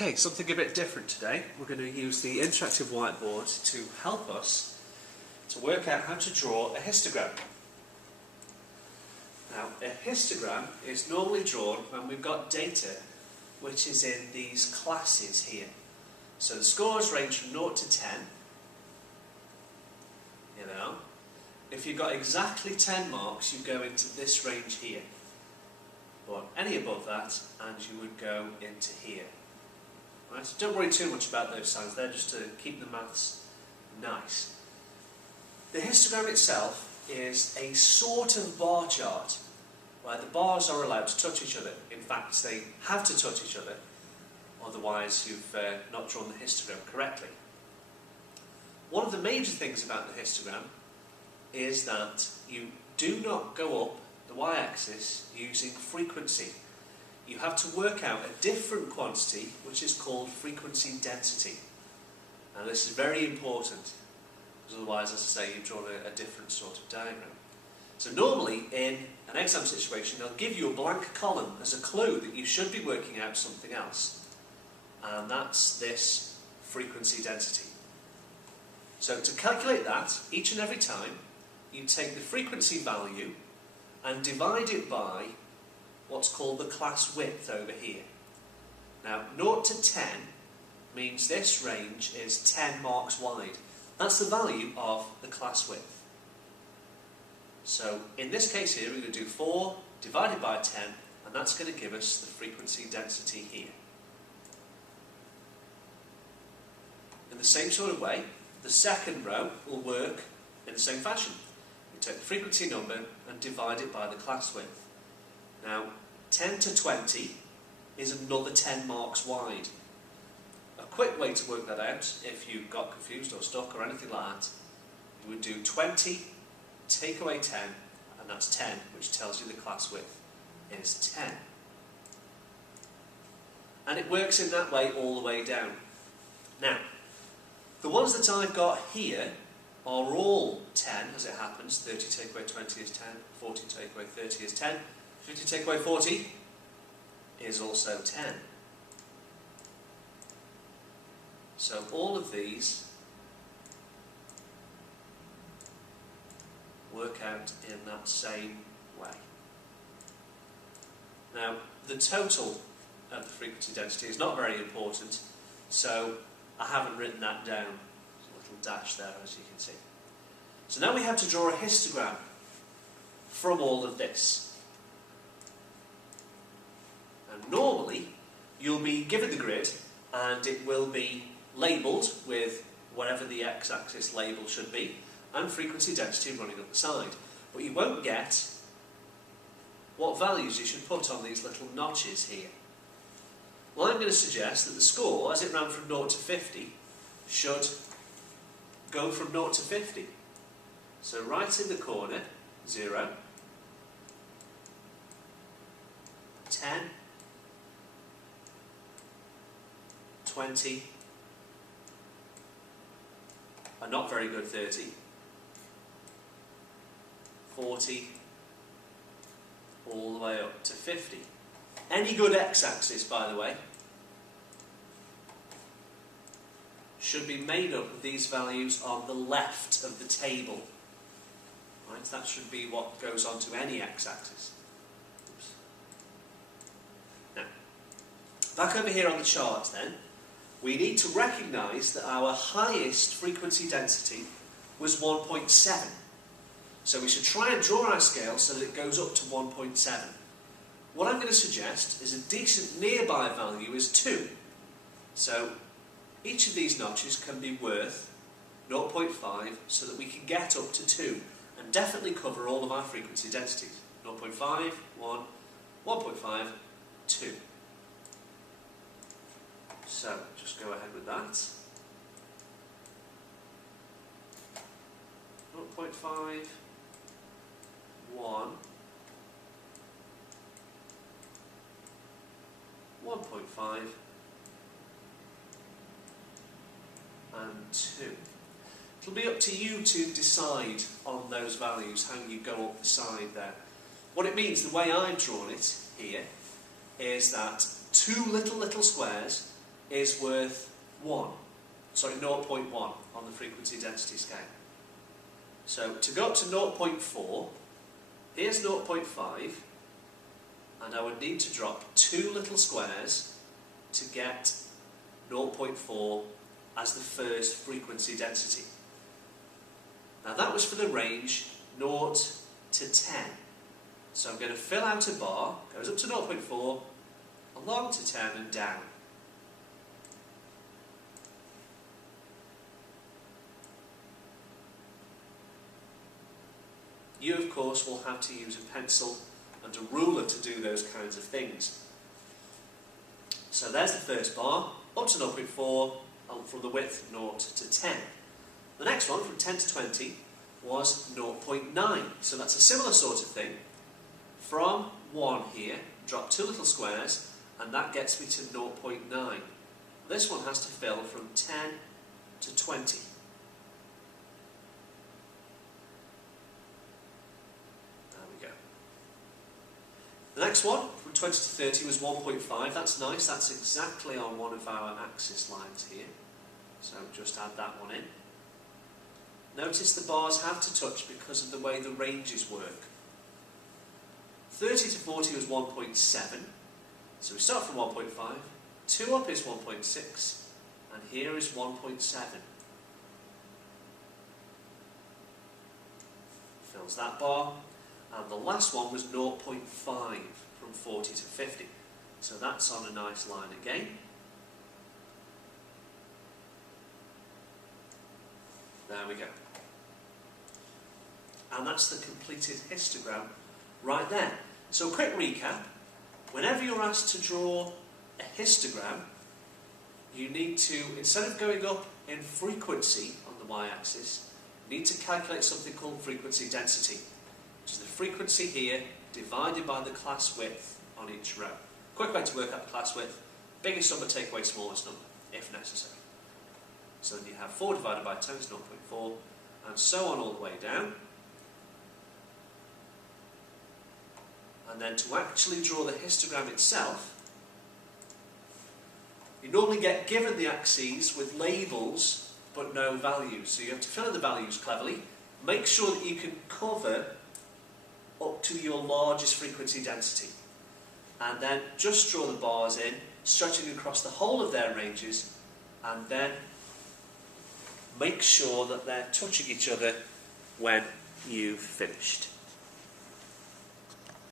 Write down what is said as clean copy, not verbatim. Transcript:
Okay, something a bit different today. We're going to use the interactive whiteboard to help us to work out how to draw a histogram. Now, a histogram is normally drawn when we've got data which is in these classes here. So the scores range from 0 to 10. If you've got exactly 10 marks, you go into this range here. Or any above that, and you would go into here. Right, so don't worry too much about those signs, they're just to keep the maths nice. The histogram itself is a sort of bar chart where the bars are allowed to touch each other. In fact, they have to touch each other, otherwise you've not drawn the histogram correctly. One of the major things about the histogram is that you do not go up the y-axis using frequency. You have to work out a different quantity which is called frequency density. And this is very important, because otherwise, as I say, you've drawn a different sort of diagram. So normally, in an exam situation, they'll give you a blank column as a clue that you should be working out something else. And that's this frequency density. So to calculate that, each and every time, you take the frequency value and divide it by what's called the class width over here. Now, 0 to 10 means this range is 10 marks wide. That's the value of the class width. So, in this case here, we're going to do 4 divided by 10, and that's going to give us the frequency density here. In the same sort of way, the second row will work in the same fashion. We take the frequency number and divide it by the class width. Now, 10 to 20 is another 10 marks wide. A quick way to work that out, if you got confused or stuck or anything like that, you would do 20, take away 10, and that's 10, which tells you the class width is 10. And it works in that way all the way down. Now, the ones that I've got here are all 10, as it happens. 30 take away 20 is 10, 40 take away 30 is 10, 50 take away 40 is also 10. So all of these work out in that same way. Now, the total of the frequency density is not very important, so I haven't written that down. There's a little dash there, as you can see. So now we have to draw a histogram from all of this. And normally, you'll be given the grid, and it will be labelled with whatever the x-axis label should be, and frequency density running up the side. But you won't get what values you should put on these little notches here. Well, I'm going to suggest that the score, as it ran from 0 to 50, should go from 0 to 50. So right in the corner, 0, 10, 20, a not very good 30, 40, all the way up to 50. Any good x-axis, by the way, should be made up of these values on the left of the table. Right, that should be what goes onto any x-axis. Now, back over here on the chart then, we need to recognise that our highest frequency density was 1.7. So we should try and draw our scale so that it goes up to 1.7. What I'm going to suggest is a decent nearby value is 2. So each of these notches can be worth 0.5 so that we can get up to 2 and definitely cover all of our frequency densities. 0.5, 1, 1.5, 2. So, just go ahead with that. 0.5, 1, 1.5, and 2. It'll be up to you to decide on those values, how you go up the side there. What it means, the way I've drawn it here, is that two little squares is worth 1. Sorry, 0.1 on the frequency density scale. So to go up to 0.4, here's 0.5, and I would need to drop 2 little squares to get 0.4 as the first frequency density. Now that was for the range 0 to 10. So I'm going to fill out a bar, goes up to 0.4, along to 10 and down. You, of course, will have to use a pencil and a ruler to do those kinds of things. So there's the first bar, up to 0.4, and from the width 0 to 10. The next one, from 10 to 20, was 0.9. So that's a similar sort of thing. From 1 here, drop 2 little squares, and that gets me to 0.9. This one has to fill from 10 to 20. The next one, from 20 to 30, was 1.5. That's nice. That's exactly on one of our axis lines here. So just add that one in. Notice the bars have to touch because of the way the ranges work. 30 to 40 was 1.7. So we start from 1.5. 2 up is 1.6. And here is 1.7. Fills that bar. And the last one was 0.5 from 40 to 50. So that's on a nice line again. There we go. And that's the completed histogram right there. So a quick recap. Whenever you're asked to draw a histogram, you need to, instead of going up in frequency on the y-axis, you need to calculate something called frequency density, which is the frequency here divided by the class width on each row. Quick way to work out the class width: biggest number take away smallest number, if necessary. So then you have 4 divided by 10 is 0.4, and so on all the way down. And then to actually draw the histogram itself, you normally get given the axes with labels but no values. So you have to fill in the values cleverly, make sure that you can cover up to your largest frequency density, and then just draw the bars in, stretching across the whole of their ranges, and then make sure that they're touching each other when you've finished.